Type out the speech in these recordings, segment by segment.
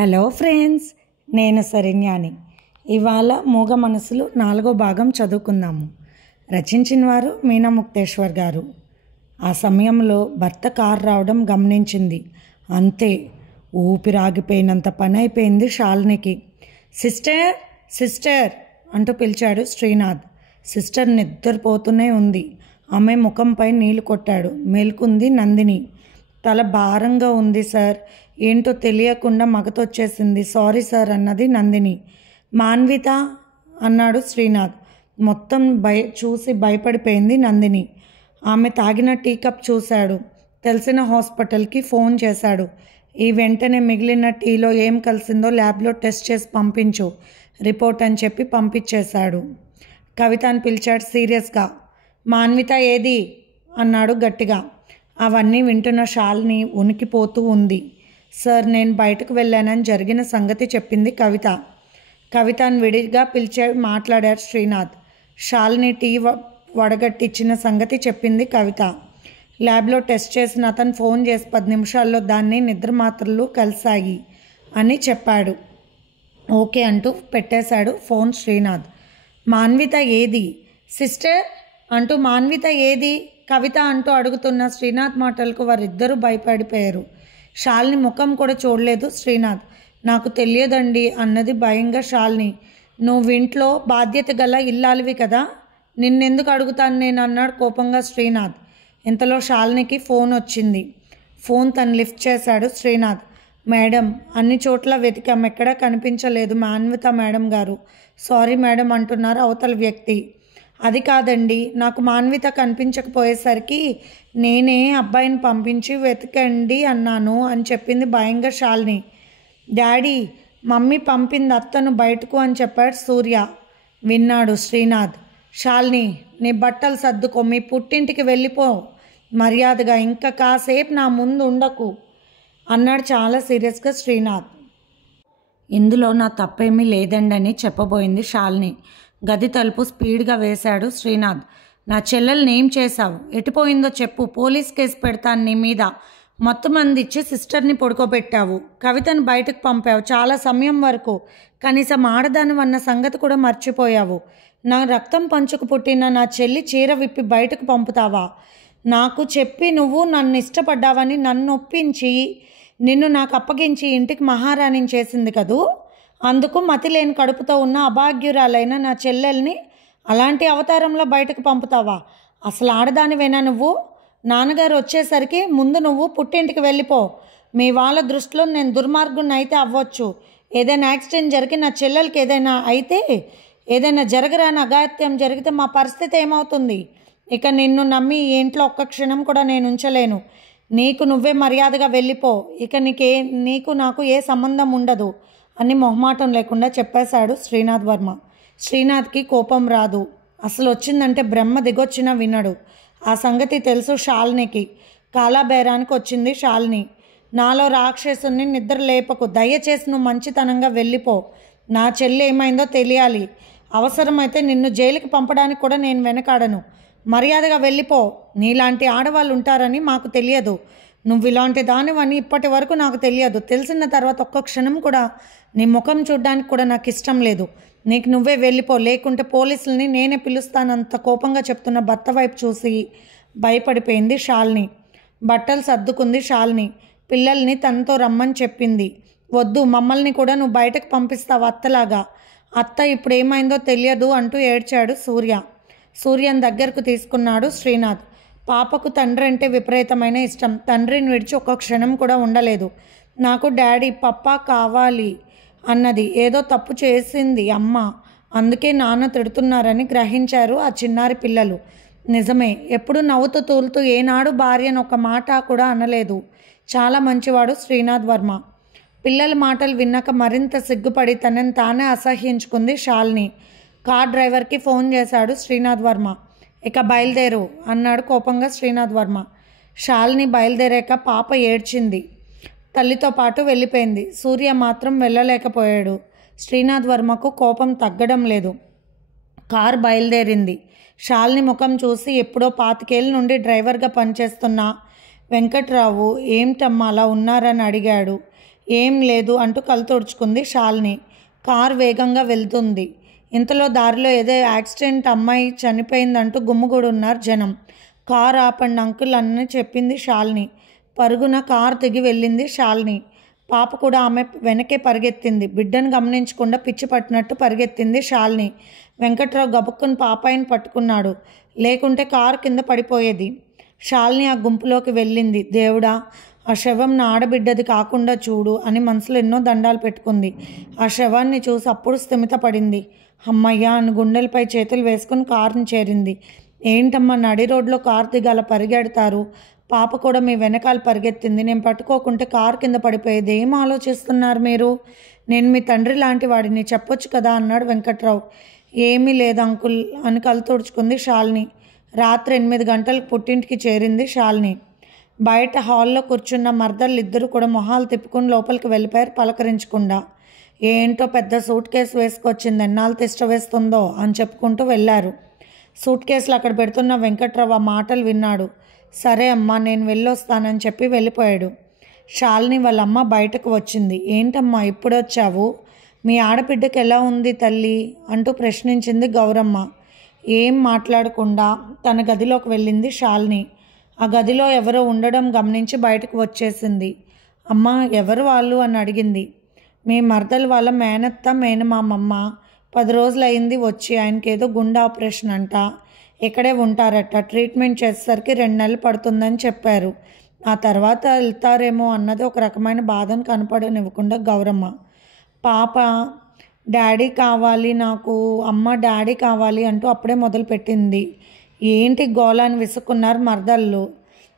Hello friends, నేను శరణ్యాని. ఇవాళ మూగ మనసులు 4వ భాగం చదువుకుందాము. రచించిన వారు మీనా ముక్తేశ్వర్ గారు. ఆ సమయంలో భర్త కారు రావడం గమనించింది. అంతే, ఊపిరాగిపోయినంత పని అయిపోయింది శాలినికి. సిస్టర్ సిస్టర్ అంటూ పిలిచాడు శ్రీనాథ్. సిస్టర్ నిద్రపోతూనే ఉంది. ఆమె ముఖంపై నీళ్లు కొట్టాడు. మేల్కుంది నందిని. తల భారంగా ఉంది సార్, ఏంటో తెలియకుండా మగతొచ్చేసింది, సారీ సార్ అన్నది నందిని. మాన్విత అన్నాడు శ్రీనాథ్. మొత్తం చూసి భయపడిపోయింది నందిని. ఆమె తాగిన టీ కప్ చూశాడు. తెలిసిన హాస్పిటల్కి ఫోన్ చేశాడు. ఈ వెంటనే మిగిలిన టీలో ఏం కలిసిందో ల్యాబ్లో టెస్ట్ చేసి పంపించు రిపోర్ట్ అని చెప్పి పంపించేశాడు. కవితని పిలిచాడు సీరియస్గా. మాన్విత ఏది అన్నాడు గట్టిగా. అవన్నీ వింటున్న శాలిని ఉనికిపోతూ ఉంది. సార్, నేను బయటకు వెళ్ళానని జరిగిన సంగతి చెప్పింది కవిత. కవితను విడిగా పిలిచే మాట్లాడారు శ్రీనాథ్. శాలిని టీ వడగట్టిచ్చిన సంగతి చెప్పింది కవిత. ల్యాబ్లో టెస్ట్ చేసిన అతను ఫోన్ చేసి 10 నిమిషాల్లో దాన్ని నిద్ర మాత్రలు కలిశాయి అని చెప్పాడు. ఓకే అంటూ పెట్టేశాడు ఫోన్ శ్రీనాథ్. మాన్విత ఏది సిస్టర్ అంటూ మాన్విత ఏది కవిత అంటూ అడుగుతున్న శ్రీనాథ్ మాటలకు వారిద్దరూ భయపడిపోయారు. శాలిని ముఖం కూడా చూడలేదు శ్రీనాథ్. నాకు తెలియదండి అన్నది భయంగా శాలిని. నువ్వు ఇంట్లో బాధ్యత గల ఇల్లాలివి కదా, నిన్నెందుకు అడుగుతాను నేను అన్నాడు కోపంగా శ్రీనాథ్. ఇంతలో శాలినికి ఫోన్ వచ్చింది. ఫోన్ తను లిఫ్ట్ చేశాడు శ్రీనాథ్. మేడం, అన్ని చోట్ల వెతికాం, ఎక్కడా కనిపించలేదు మాన్విత మేడం గారు. సారీ మేడం అంటున్నారు అవతల వ్యక్తి. అది కాదండి, నాకు మాన్విత కనిపించకపోయేసరికి నేనే అబ్బాయిని పంపించి వెతకండి అన్నాను అని చెప్పింది భయంగా శాలిని. డాడీ, మమ్మీ పంపింది అత్తను బయటకు అని చెప్పాడు సూర్య. విన్నాడు శ్రీనాథ్. శాలిని, నీ బట్టలు సర్దుకో, మీ పుట్టింటికి వెళ్ళిపో మర్యాదగా, ఇంకా కాసేపు నా ముందు ఉండకు అన్నాడు చాలా సీరియస్గా శ్రీనాథ్. ఇందులో నా తప్పేమీ లేదండి అని చెప్పబోయింది శాలిని. గది తలుపు స్పీడ్గా వేశాడు శ్రీనాథ్. నా చెల్లెల్ని ఏం చేశావు, ఎటుపోయిందో చెప్పు, పోలీస్ కేసు పెడతాను నీ మీద. మొత్తం అందించి సిస్టర్ని పడుకోబెట్టావు, కవితను బయటకు పంపావు, చాలా సమయం వరకు కనీసం ఆడదాని అన్న సంగతి కూడా మర్చిపోయావు. నా రక్తం పంచుకు పుట్టిన నా చెల్లి చీర విప్పి బయటకు పంపుతావా? నాకు చెప్పి నువ్వు నన్ను ఇష్టపడ్డావని నన్ను ఒప్పించి నిన్ను నాకు అప్పగించి ఇంటికి మహారాణిని చేసింది కదూ. అందుకు మతిలేని కడుపుతో ఉన్న అభాగ్యురాలైన నా చెల్లెల్ని అలాంటి అవతారంలో బయటకు పంపుతావా? అసలు ఆడదానివేనా నువ్వు? నాన్నగారు వచ్చేసరికి ముందు నువ్వు పుట్టింటికి వెళ్ళిపో. మీ వాళ్ళ దృష్టిలో నేను దుర్మార్గుని అయితే అవ్వచ్చు, ఏదైనా యాక్సిడెంట్ జరిగి నా చెల్లెలకి ఏదైనా అయితే, ఏదైనా జరగరాని అఘాత్యం జరిగితే మా పరిస్థితి ఏమవుతుంది? ఇక నిన్ను నమ్మి ఈ ఇంట్లో ఒక్క క్షణం కూడా నేను ఉంచలేను. నీకు నువ్వే మర్యాదగా వెళ్ళిపో, ఇక నీకు నాకు ఏ సంబంధం ఉండదు అని మొహమాటం లేకుండా చెప్పేశాడు శ్రీనాథ్ వర్మ. శ్రీనాథ్కి కోపం రాదు, అసలు వచ్చిందంటే బ్రహ్మ దిగొచ్చినా వినడు. ఆ సంగతి తెలుసు శాలినికి. కాలాబేరానికి వచ్చింది శాలిని. నాలో రాక్షసుని నిద్ర లేపకు, దయచేసి నువ్వు మంచితనంగా వెళ్ళిపో. నా చెల్లి ఏమైందో తెలియాలి. అవసరమైతే నిన్ను జైలుకి పంపడానికి కూడా నేను వెనకాడను. మర్యాదగా వెళ్ళిపో. నీలాంటి ఆడవాళ్ళు ఉంటారని మాకు తెలియదు, నువ్వు ఇలాంటి దానివని ఇప్పటి వరకు నాకు తెలియదు. తెలిసిన తర్వాత ఒక్క క్షణం కూడా నీ ముఖం చూడ్డానికి కూడా నాకు ఇష్టం లేదు. నీకు నువ్వే వెళ్ళిపో, లేకుంటే పోలీసుల్ని నేనే పిలుస్తానంత కోపంగా చెప్తున్న భర్త వైపు చూసి భయపడిపోయింది శాలిని. బట్టలు సర్దుకుంది శాలిని. పిల్లల్ని తనతో రమ్మని చెప్పింది. వద్దు, మమ్మల్ని కూడా నువ్వు బయటకు పంపిస్తావు అత్తలాగా. అత్త ఇప్పుడు ఏమైందో తెలియదు అంటూ ఏడ్చాడు సూర్య. సూర్యని దగ్గరకు తీసుకున్నాడు శ్రీనాథ్. పాపకు తండ్రి అంటే విపరీతమైన ఇష్టం. తండ్రిని విడిచి ఒక్క క్షణం కూడా ఉండలేదు. నాకు డాడీ పప్పా కావాలి అన్నది. ఏదో తప్పు చేసింది అమ్మ, అందుకే నాన్న తిడుతున్నారని గ్రహించారు ఆ చిన్నారి పిల్లలు. నిజమే, ఎప్పుడు నవ్వుతూ తూలుతూ ఏనాడు భార్యను ఒక మాట కూడా అనలేదు. చాలా మంచివాడు శ్రీనాథ్ వర్మ. పిల్లల మాటలు విన్నాక మరింత సిగ్గుపడి తనని తానే అసహ్యించుకుంది శాలిని. కార్ డ్రైవర్కి ఫోన్ చేశాడు శ్రీనాథ్ వర్మ. ఇక బయలుదేరు అన్నాడు కోపంగా శ్రీనాథ్ వర్మ. శాలిని బయలుదేరాక పాప ఏడ్చింది. తల్లితో పాటు వెళ్ళిపోయింది. సూర్య మాత్రం వెళ్ళలేకపోయాడు. శ్రీనాథ్ వర్మకు కోపం తగ్గడం లేదు. కారు బయలుదేరింది. శాలిని ముఖం చూసి ఎప్పుడో 25 ఏళ్ళ నుండి డ్రైవర్గా పనిచేస్తున్న వెంకట్రావు ఏమిటమ్మా అలా ఉన్నారని అడిగాడు. ఏం లేదు అంటూ కళ్ళు తుడుచుకుంది శాలిని. కారు వేగంగా వెళ్తుంది. ఇంతలో దారిలో ఏదో యాక్సిడెంట్, అమ్మాయి చనిపోయిందంటూ గుమ్ముగూడున్నారు జనం. కారు ఆపండి అంకుల్ అని చెప్పింది శాలిని. పరుగున కారు దిగి వెళ్ళింది శాలిని. పాప కూడా ఆమె వెనకే పరిగెత్తింది. బిడ్డను గమనించకుండా పిచ్చి పట్టినట్టు పరిగెత్తింది శాలిని. వెంకట్రావు గబుక్కుని పాపాయిని పట్టుకున్నాడు. లేకుంటే కారు కింద పడిపోయేది. శాలిని ఆ గుంపులోకి వెళ్ళింది. దేవుడా, ఆ శవం నా ఆడబిడ్డది కాకుండా చూడు అని మనసులో ఎన్నో దండాలు పెట్టుకుంది. ఆ శవాన్ని చూసి అప్పుడు స్థిమితపడింది. అమ్మయ్య అని గుండెలపై చేతులు వేసుకుని కారుని చేరింది. ఏంటమ్మా నడి రోడ్లో కారు దిగాల పరిగెడతారు? పాప కూడా మీ వెనకాల పరిగెత్తింది. నేను పట్టుకోకుంటే కారు కింద పడిపోయేది. ఏం ఆలోచిస్తున్నారు మీరు? నేను మీ తండ్రి లాంటి వాడిని, చెప్పొచ్చు కదా అన్నాడు వెంకట్రావు. ఏమీ లేదు అంకుల్ అని కళ్ళు తుడుచుకుంది శాలిని. రాత్రి 8 గంటలకు పుట్టింటికి చేరింది శాలిని. బయట హాల్లో కూర్చున్న మర్దళ్ళిద్దరూ కూడా మొహాలు తిప్పుకుని లోపలికి వెళ్ళిపోయారు పలకరించకుండా. ఏంటో పెద్ద సూట్ కేసు వేసుకొచ్చింది, ఎన్నాళ్ళు తిష్ట వేస్తుందో అని చెప్పుకుంటూ వెళ్ళారు. సూట్ కేసులు అక్కడ పెడుతున్న వెంకట్రావు ఆ మాటలు విన్నాడు. సరే అమ్మా నేను వెళ్ళొస్తానని చెప్పి వెళ్ళిపోయాడు. శాలిని వాళ్ళమ్మ బయటకు వచ్చింది. ఏంటమ్మా ఇప్పుడొచ్చావు? మీ ఆడబిడ్డకి ఎలా ఉంది తల్లి అంటూ ప్రశ్నించింది గౌరమ్మ. ఏం మాట్లాడకుండా తన గదిలోకి వెళ్ళింది శాలిని. ఆ గదిలో ఎవరో ఉండడం గమనించి బయటకు వచ్చేసింది. అమ్మ ఎవరు వాళ్ళు అని అడిగింది. మీ మరదలు వాళ్ళ మేనత్త మేనమామమ్మ. 10 రోజులు అయింది వచ్చి. ఆయనకేదో గుండె ఆపరేషన్ అంట, ఇక్కడే ఉంటారట. ట్రీట్మెంట్ చేసేసరికి 2 నెలలు పడుతుందని చెప్పారు. ఆ తర్వాత వెళ్తారేమో అన్నది ఒక రకమైన బాధను కనపడనివ్వకుండా గౌరమ్మ. పాప డాడీ కావాలి నాకు, అమ్మ డాడీ కావాలి అంటూ అప్పుడే మొదలుపెట్టింది. ఏంటి గోల అని విసుక్కున్నారు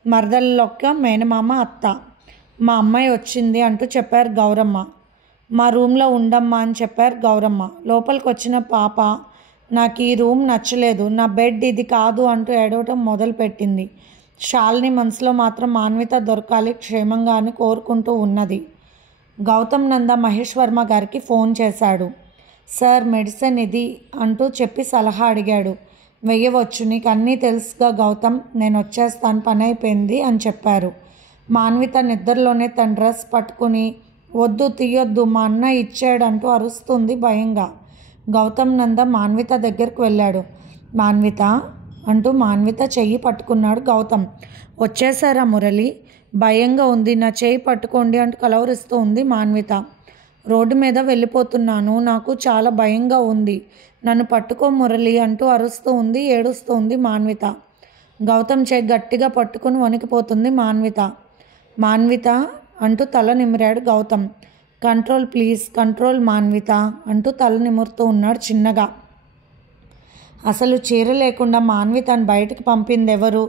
మరదళ్ళొక్క మేనమామ అత్త. మా అమ్మాయి వచ్చింది అంటూ చెప్పారు గౌరమ్మ. మా రూమ్లో ఉండమ్మా అని చెప్పారు గౌరమ్మ. లోపలికి వచ్చిన పాప నాకు ఈ రూమ్ నచ్చలేదు, నా బెడ్ ఇది కాదు అంటూ ఏడవటం మొదలుపెట్టింది. శాలిని మనసులో మాత్రం మాన్విత దొరకాలి క్షేమంగా అని కోరుకుంటూ ఉన్నది. గౌతమ్ నంద మహేష్ వర్మ గారికి ఫోన్ చేశాడు. సార్ మెడిసిన్ ఇది అంటూ చెప్పి సలహా అడిగాడు. వెయ్యవచ్చు, నీకు అన్నీ తెలుసుగా గౌతమ్, నేను వచ్చేస్తాను, పని అయిపోయింది అని చెప్పారు. మాన్విత నిద్రలోనే తన డ్రెస్ పట్టుకుని వద్దు తీయొద్దు మా అన్న ఇచ్చాడంటూ అరుస్తుంది భయంగా. గౌతమ్ నంద మాన్విత దగ్గరకు వెళ్ళాడు. మాన్విత అంటూ మాన్విత చెయ్యి పట్టుకున్నాడు గౌతమ్. వచ్చేసారా మురళి? భయంగా ఉంది, నా చెయ్యి పట్టుకోండి అంటూ కలవరిస్తూ ఉంది మాన్విత. రోడ్డు మీద వెళ్ళిపోతున్నాను, నాకు చాలా భయంగా ఉంది, నన్ను పట్టుకో మురళి అంటూ అరుస్తూ ఉంది, ఏడుస్తూ ఉంది మాన్విత. గౌతమ్ చెయ్యి గట్టిగా పట్టుకుని వణికిపోతుంది మాన్విత. మాన్విత అంటూ తల నిమిరాడు Gautam. Control please, control Manvitha అంటూ తల నిమురుతూ ఉన్నాడు చిన్నగా. అసలు చీర లేకుండా మాన్వితను బయటకు పంపిందెవరు?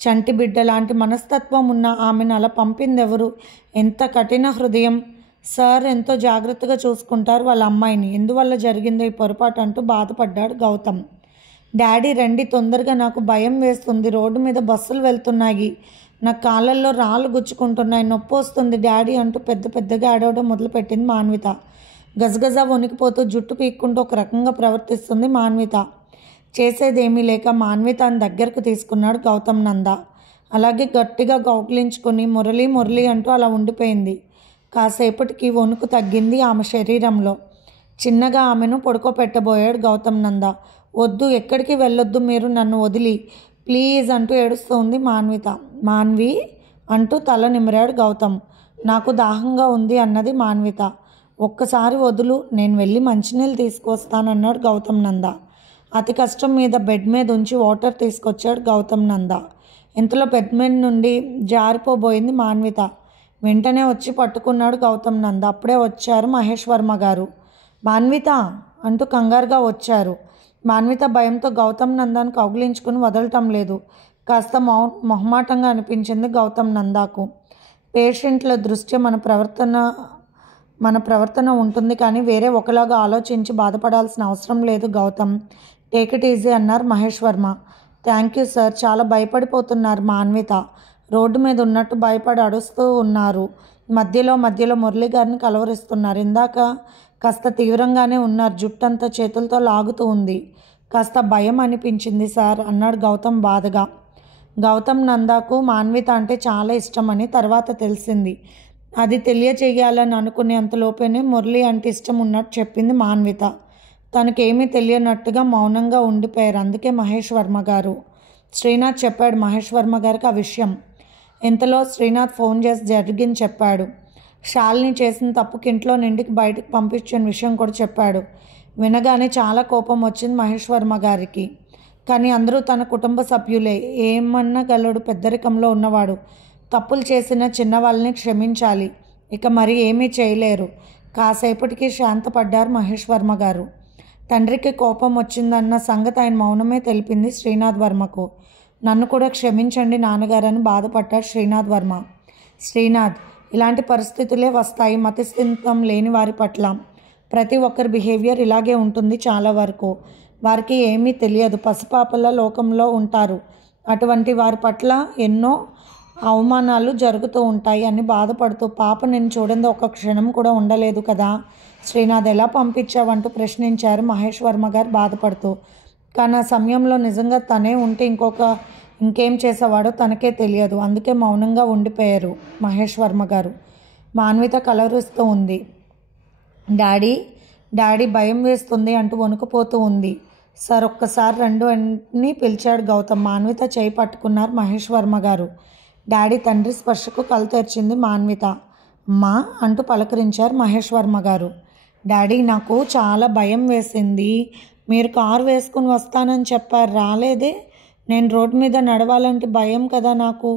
చంటి బిడ్డ లాంటి మనస్తత్వం ఉన్న ఆమెను అలా పంపిందెవరు? ఎంత కఠిన హృదయం! సార్ ఎంతో జాగ్రత్తగా చూసుకుంటారు వాళ్ళ అమ్మాయిని, ఎందువల్ల జరిగిందో ఈ పొరపాటు అంటూ బాధపడ్డాడు గౌతమ్. డాడీ రండి తొందరగా, నాకు భయం వేస్తుంది, రోడ్డు మీద బస్సులు వెళ్తున్నాయి, నా కాళ్ళల్లో రాళ్ళు గుచ్చుకుంటున్నాయి, నొప్పి వస్తుంది డాడీ అంటూ పెద్ద పెద్దగా ఆడవడం మొదలుపెట్టింది మాన్విత. గజగజ వణికిపోతూ జుట్టు పీక్కుంటూ ఒక రకంగా ప్రవర్తిస్తుంది మాన్విత. చేసేదేమీ లేక మాన్వితను దగ్గరకు తీసుకున్నాడు గౌతమ్ నంద. అలాగే గట్టిగా కౌగిలించుకొని మురళి మురళి అంటూ అలా ఉండిపోయింది. కాసేపటికి వణుకు తగ్గింది ఆమె శరీరంలో. చిన్నగా ఆమెను పడుకోపెట్టబోయాడు గౌతమ్ నంద. వద్దు, ఎక్కడికి వెళ్ళొద్దు, మీరు నన్ను వదిలి ప్లీజ్ అంటూ ఏడుస్తోంది మాన్విత. మాన్వి అంటూ తల నిమిరాడు గౌతమ్. నాకు దాహంగా ఉంది అన్నది మాన్విత. ఒక్కసారి వదులు, నేను వెళ్ళి మంచినీళ్ళు తీసుకొస్తానన్నాడు గౌతమ్ నంద. అతి కష్టం మీద బెడ్ మీద ఉంచి వాటర్ తీసుకొచ్చాడు గౌతమ్ నంద. ఇంతలో బెడ్ మీద నుండి జారిపోబోయింది మాన్విత. వెంటనే వచ్చి పట్టుకున్నాడు గౌతమ్ నంద. అప్పుడే వచ్చారు మహేష్ వర్మ గారు. మాన్విత అంటూ కంగారుగా వచ్చారు. మాన్విత భయంతో గౌతమ్ నందాను కౌగిలించుకుని వదలటం లేదు. కాస్త మొహమాటంగా అనిపించింది గౌతమ్ నందాకు. పేషెంట్ల దృష్ట్యా మన ప్రవర్తన ఉంటుంది, కానీ వేరే ఒకలాగా ఆలోచించి బాధపడాల్సిన అవసరం లేదు గౌతమ్, టేక్ ఇట్ ఈజీ అన్నారు Mahesh Varma. Thank you sir. చాలా భయపడిపోతున్నారు మాన్విత. రోడ్డు మీద ఉన్నట్టు భయపడి అడుస్తూ ఉన్నారు. మధ్యలో మురళి గారిని కలవరిస్తున్నారు. ఇందాక కాస్త తీవ్రంగానే ఉన్నారు, జుట్టంతా చేతులతో లాగుతూ ఉంది. కాస్త భయం అనిపించింది సార్ అన్నాడు గౌతమ్ బాధగా. గౌతమ్ నందాకు మాన్విత అంటే చాలా ఇష్టమని తర్వాత తెలిసింది. అది తెలియచేయాలని అనుకునేంతలోపేనే మురళి అంటే ఇష్టం ఉన్నట్టు చెప్పింది మాన్విత. తనకేమీ తెలియనట్టుగా మౌనంగా ఉండిపోయారు. అందుకే మహేష్ వర్మ గారు శ్రీనాథ్ చెప్పాడు మహేష్ వర్మ గారికి ఆ విషయం. ఇంతలో శ్రీనాథ్ ఫోన్ చేసి జరిగింది చెప్పాడు. శాలిని చేసిన తప్పుకి ఇంట్లో నుండి బయటకు పంపించిన విషయం కూడా చెప్పాడు. వినగానే చాలా కోపం వచ్చింది మహేష్ వర్మ గారికి. కానీ అందరూ తన కుటుంబ సభ్యులే, ఏమన్నగలడు, పెద్దరికంలో ఉన్నవాడు. తప్పులు చేసిన చిన్నవాళ్ళని క్షమించాలి, ఇక మరి ఏమీ చేయలేరు. కాసేపటికి శాంతపడ్డారు మహేష్ వర్మ గారు. తండ్రికి కోపం వచ్చిందన్న సంగతి ఆయన మౌనమే తెలిపింది శ్రీనాథ్ వర్మకు. నన్ను కూడా క్షమించండి నాన్నగారని బాధపడ్డాడు శ్రీనాథ్ వర్మ. శ్రీనాథ్, ఇలాంటి పరిస్థితులే వస్తాయి మతిస్థిమితం లేని వారి పట్ల. ప్రతి ఒక్కరి బిహేవియర్ ఇలాగే ఉంటుంది. చాలా వరకు వారికి ఏమీ తెలియదు, పసిపాపల లోకంలో ఉంటారు. అటువంటి వారి పట్ల ఎన్నో అవమానాలు జరుగుతూ ఉంటాయి అని బాధపడుతూ, పాప నేను చూడండి ఒక్క క్షణం కూడా ఉండలేదు కదా శ్రీనాథ్, ఎలా పంపించావంటూ ప్రశ్నించారు మహేష్ వర్మ గారు బాధపడుతూ. కానీ ఆ సమయంలో నిజంగా తనే ఉంటే ఇంకేం చేసేవాడో తనకే తెలియదు. అందుకే మౌనంగా ఉండిపోయారు మహేష్ వర్మ గారు. మాన్విత కలవరిస్తూ ఉంది. డాడీ భయం వేస్తుంది అంటూ వణుకుపోతూ ఉంది. సార్ ఒక్కసారి రెండు అని పిలిచాడు గౌతమ్. మాన్విత చేయి పట్టుకున్నారు మహేష్ వర్మ గారు. డాడీ తండ్రి స్పర్శకు కళ్ళు తెరిచింది మాన్విత. అమ్మా అంటూ పలకరించారు మహేష్ వర్మ గారు. డాడీ, నాకు చాలా భయం వేసింది. మీరు కారు వేసుకుని వస్తానని చెప్పారు, రాలేదే. నేను రోడ్డు మీద నడవాలంటే భయం కదా నాకు.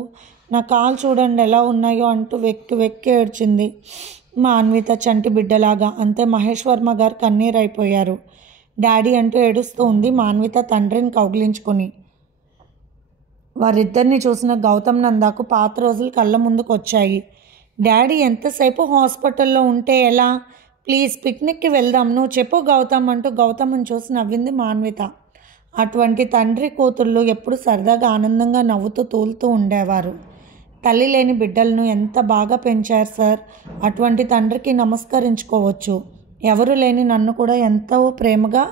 నా కాలు చూడండి ఎలా ఉన్నాయో అంటూ వెక్కి ఏడ్చింది మాన్విత చంటి బిడ్డలాగా. అంతే మహేష్ వర్మ గారు కన్నీరైపోయారు. డాడీ అంటూ ఏడుస్తూ ఉంది మాన్విత తండ్రిని కౌగిలించుకుని. వారిద్దరిని చూసిన గౌతమ్ నందాకు పాత రోజులు కళ్ళ ముందుకు వచ్చాయి. డాడీ ఎంతసేపు హాస్పిటల్లో ఉంటే ఎలా? ప్లీజ్ పిక్నిక్కి వెళ్దాం, నువ్వు చెప్పు గౌతమ్ అంటూ గౌతమ్ని చూసి నవ్వింది మాన్విత. అటువంటి తండ్రి కూతుళ్ళు ఎప్పుడు సరదాగా ఆనందంగా నవ్వుతూ తూలుతూ ఉండేవారు. తల్లి లేని బిడ్డలను ఎంత బాగా పెంచారు సార్. అటువంటి తండ్రికి నమస్కరించుకోవచ్చు. ఎవరు లేని నన్ను కూడా ఎంతో ప్రేమగా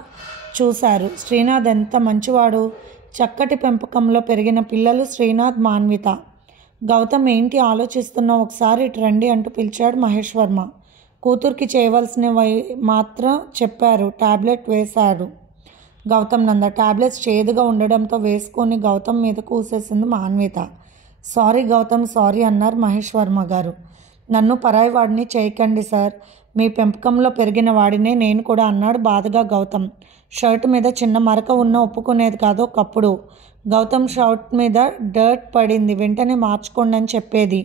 చూశారు. శ్రీనాథ్ ఎంత మంచివాడు. చక్కటి పెంపకంలో పెరిగిన పిల్లలు శ్రీనాథ్, మాన్విత. గౌతమ్, ఏంటి ఆలోచిస్తున్నావు? ఒకసారి ఇటు రండి అంటూ పిలిచాడు మహేష్ వర్మ. కూతురికి చేయవలసినవి మాత్రం చెప్పారు. టాబ్లెట్ వేశాడు గౌతమ్ నంద. టాబ్లెట్స్ చేదుగా ఉండడంతో వేసుకొని గౌతమ్ మీద కూసేసింది మాన్విత. సారీ గౌతమ్, సారీ అన్నారు మహేష్ వర్మ గారు. నన్ను పరాయి వాడిని చేయకండి సార్, మీ పెంపకంలో పెరిగిన వాడినే నేను కూడా అన్నాడు బాధగా గౌతమ్. షర్ట్ మీద చిన్న మరక ఉన్న ఒప్పుకునేది కాదు ఒకప్పుడు. గౌతమ్ షర్ట్ మీద డర్ట్ పడింది, వెంటనే మార్చుకోండి అని చెప్పేది.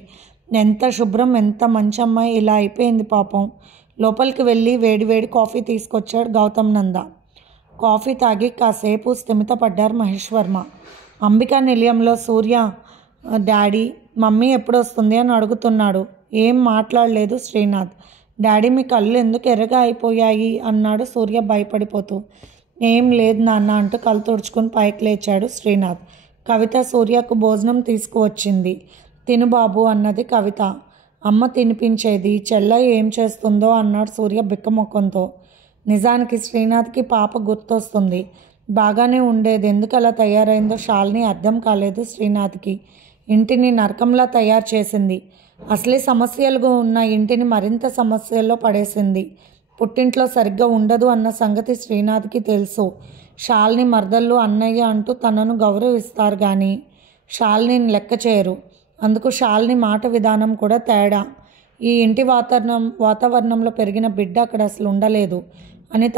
ఎంత శుభ్రం, ఎంత మంచి అమ్మాయి, ఇలా అయిపోయింది పాపం. లోపలికి వెళ్ళి వేడివేడి కాఫీ తీసుకొచ్చాడు గౌతమ్ నంద. కాఫీ తాగి కాసేపు స్థిమితపడ్డారు మహేష్ వర్మ. అంబికా నిలయంలో సూర్య, డాడీ మమ్మీ ఎప్పుడు వస్తుంది అని అడుగుతున్నాడు. ఏం మాట్లాడలేదు శ్రీనాథ్. డాడీ, మీ కళ్ళు ఎందుకు ఎర్రగా అయిపోయాయి అన్నాడు సూర్య భయపడిపోతూ. ఏం లేదు నాన్న అంటూ కళ్ళు తుడుచుకుని పైకి లేచాడు శ్రీనాథ్. కవిత సూర్యకు భోజనం తీసుకువచ్చింది. తిను బాబు అన్నది కవిత. అమ్మ తినిపించేది, చెల్లయ్య ఏం చేస్తుందో అన్నాడు సూర్య బిక్కమొక్కంతో. నిజానికి శ్రీనాథ్కి పాప గుర్తొస్తుంది. బాగానే ఉండేది, ఎందుకు అలా తయారైందో శాలిని అర్థం కాలేదు శ్రీనాథ్కి. ఇంటిని నరకంలా తయారు చేసింది. అసలే సమస్యలుగా ఉన్న ఇంటిని మరింత సమస్యల్లో పడేసింది. పుట్టింట్లో సరిగ్గా ఉండదు అన్న సంగతి శ్రీనాథ్కి తెలుసు. శాలిని మరదళ్ళు అన్నయ్య అంటూ తనను గౌరవిస్తారు కానీ శాలిని లెక్క చేయరు. అందుకు శాలిని మాట విధానం కూడా తేడా. ఈ ఇంటి వాతావరణంలో పెరిగిన బిడ్డ అక్కడ అసలు ఉండలేదు అని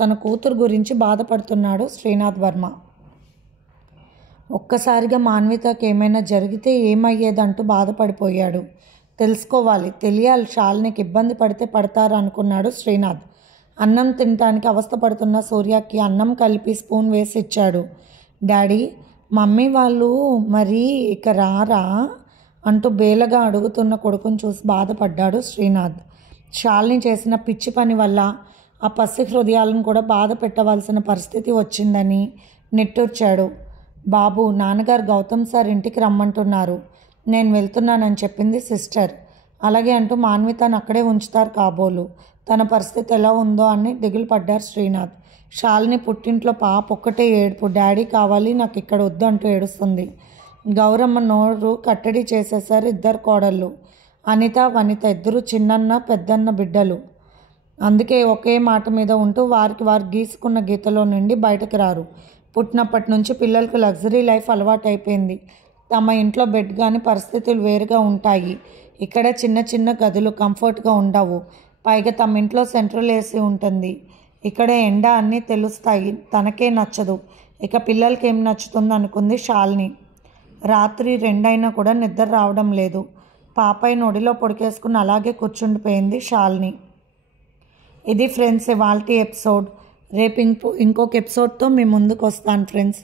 తన కూతురు గురించి బాధపడుతున్నాడు శ్రీనాథ్ వర్మ. ఒక్కసారిగా మాన్వితకి ఏమైనా జరిగితే ఏమయ్యేదంటూ బాధపడిపోయాడు. తెలుసుకోవాలి, తెలియాలి, శాలినికి ఇబ్బంది పడితే పడతారు అనుకున్నాడు శ్రీనాథ్. అన్నం తినటానికి అవస్థపడుతున్న సూర్యకి అన్నం కలిపి స్పూన్ వేసి ఇచ్చాడు. డాడీ, మమ్మీ వాళ్ళు మరి ఇక రారా అంటూ బేలగా అడుగుతున్న కొడుకుని చూసి బాధపడ్డాడు శ్రీనాథ్. శాలిని చేసిన పిచ్చి పని వల్ల ఆ పసి హృదయాలను కూడా బాధ పెట్టవలసిన పరిస్థితి వచ్చిందని నిట్టూర్చాడు. బాబు, నాన్నగారు గౌతమ్ సార్ ఇంటికి రమ్మంటున్నారు, నేను వెళ్తున్నానని చెప్పింది సిస్టర్. అలాగే అంటూ మాన్వితను అక్కడే ఉంచుతారు కాబోలు. తన పరిస్థితి ఎలా ఉందో అని దిగులు పడ్డారు శ్రీనాథ్. శాలిని పుట్టింట్లో పాప ఒక్కటే ఏడుపు. డాడీ కావాలి, నాకు ఇక్కడ వద్దు అంటూ ఏడుస్తుంది. గౌరమ్మ నోరు కట్టడి చేసేశారు ఇద్దరు కోడళ్ళు. అనిత వనిత ఇద్దరు చిన్నన్న పెద్దన్న బిడ్డలు. అందుకే ఒకే మాట మీద ఉంటూ వారికి వారు గీసుకున్న గీతలో నుండి బయటకు రారు. పుట్టినప్పటి నుంచి పిల్లలకు లగ్జరీ లైఫ్ అలవాటైపోయింది. తమ ఇంట్లో బెడ్ కానీ పరిస్థితులు వేరుగా ఉంటాయి. ఇక్కడ చిన్న చిన్న గదులు కంఫర్ట్గా ఉండవు. పైగా తమ ఇంట్లో సెంట్రల్ ఏసీ ఉంటుంది. ఇక్కడ ఎండ అన్నీ తెలుస్తాయి. తనకే నచ్చదు. ఇక పిల్లలకి ఏం నచ్చుతుంది అనుకుంది శాలిని. రాత్రి 2 అయినా కూడా నిద్ర రావడం లేదు. పాపై నొడిలో పొడికేసుకుని అలాగే కూర్చుండిపోయింది శాలిని. ఇది ఫ్రెండ్స్ ఇవాల్టి ఎపిసోడ్. రేపు ఇంకొక ఎపిసోడ్తో మీ ముందుకు వస్తాను ఫ్రెండ్స్.